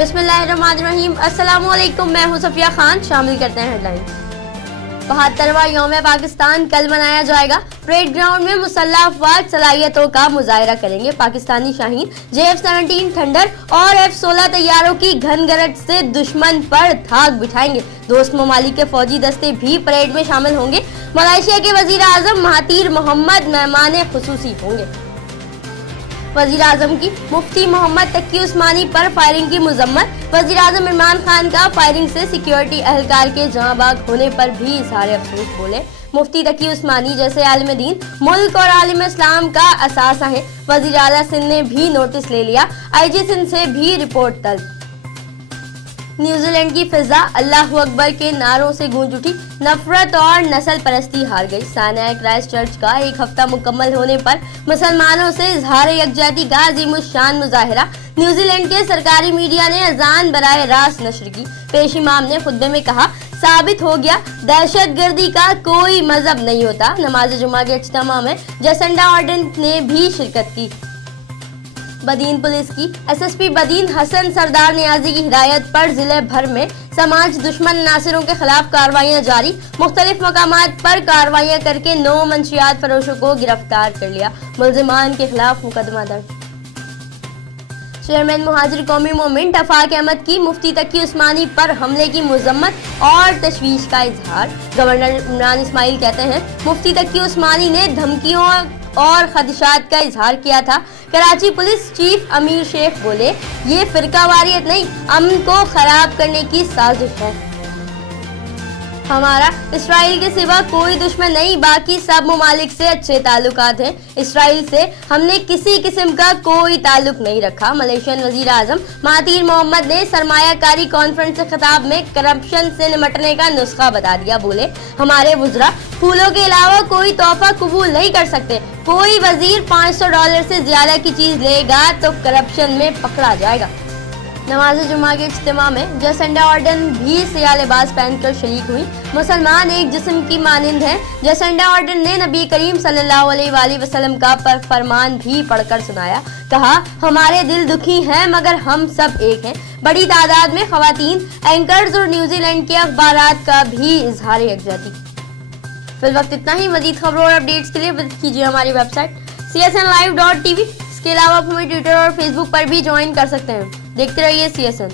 बिस्मिल्लाहिर्रहमानिर्रहीम। अस्सलाम वालेकुम, मैं हूं सफिया खान। शामिल करते हैं हेडलाइंस। 72वां यौम पाकिस्तान कल मनाया जाएगा। परेड ग्राउंड में मुसल्लह अफवाज सलाहियतों का मुजाहरा करेंगे। पाकिस्तानी शाहीन, JF-17 थंडर और F-16 तैयारों की घनघरट से दुश्मन पर धाक बिठाएंगे। दोस्त ममालिक के फौजी दस्ते भी परेड में शामिल होंगे। मलेशिया के वजीर आजम महातीर मोहम्मद मेहमान खुसूसी होंगे। वजीर आजम की मुफ्ती मोहम्मद तकी उस्मानी पर फायरिंग की मजम्मत। वजीर आजम इमरान खान का फायरिंग से सिक्योरिटी एहलकार के जहां बाग होने पर भी इजहार अफसोस बोले। मुफ्ती तकी उस्मानी जैसे आलिम दीन मुल्क और आलिम इस्लाम का असासा है। वजीर आला सिंध ने भी नोटिस ले लिया। IG सिंध से भी रिपोर्ट तलब। न्यूजीलैंड की फिजा अल्लाहु अकबर के नारों से गूंज उठी। नफरत और नस्ल परस्ती हार गई। सानिया क्राइस्ट चर्च का एक हफ्ता मुकम्मल होने पर मुसलमानों से इजहार यकजहती का अजीमुश्शान मुजाहिरा। न्यूजीलैंड के सरकारी मीडिया ने अजान बराए रास्त नशर की। पेश इमाम ने खुतबे में कहा, साबित हो गया दहशत गर्दी का कोई मजहब नहीं होता। नमाज जुमा के इज्तिमा में जसंडा ऑर्डिनेंस ने भी शिरकत की। बदीन पुलिस की SSP बदीन हसन सरदार नियाजी की हिदायत पर जिले भर में समाज दुश्मन नासिरों के खिलाफ कार्रवाइयां जारी। मुख्तलिफ मकामात पर कार्रवाइयां करके 9 मंशियात फरोशों को गिरफ्तार कर लिया। मुल्जिमान के खिलाफ मुकदमा दर्ज। चेयरमैन मुहाजिर कौमी मोमेंट अफाक अहमद की मुफ्ती तकी उस्मानी पर हमले की मजम्मत और तशवीश का इजहार। गवर्नर इमरान इस्माइल कहते हैं, मुफ्ती तकी उस्मानी ने धमकियों और खदशात का इजहार किया था। कराची पुलिस चीफ अमीर शेख बोले, ये फिरकावारियत नहीं, अमन को खराब करने की साजिश है। हमारा इसराइल के सिवा कोई दुश्मन नहीं, बाकी सब ममालिक से अच्छे ताल्लुकात हैं। इसराइल से हमने किसी किस्म का कोई ताल्लुक नहीं रखा। मलेशियन वजीर आजम महातीर मोहम्मद ने सरमायाकारी कॉन्फ्रेंस से खिताब में करप्शन से निपटने का नुस्खा बता दिया। बोले, हमारे वुज़रा फूलों के अलावा कोई तोहफा कबूल नहीं कर सकते। कोई वजीर $500 से ज्यादा की चीज लेगा तो करप्शन में पकड़ा जाएगा। नमाज जुमा के इज्तिमा में जसंडा ऑर्डिनेंस भी सियाह लिबास पहनकर शरीक हुई। मुसलमान एक जिस्म की मानिंद हैं। जसंडा ऑर्डिनेंस ने नबी करीम सल्लल्लाहु अलैहि वसल्लम का फरमान भी पढ़कर सुनाया। कहा, हमारे दिल दुखी हैं मगर हम सब एक हैं। बड़ी तादाद में खवातीन एंकर्स और न्यूजीलैंड के अखबारात का भी इजहार यकजहती। फिल वक्त इतना ही। मजीद खबरों और अपडेट्स के लिए विजिट कीजिए हमारी वेबसाइट csnlive.tv। इसके अलावा आप हमें ट्विटर और फेसबुक पर भी ज्वाइन कर सकते हैं। देखते रहिए CSN।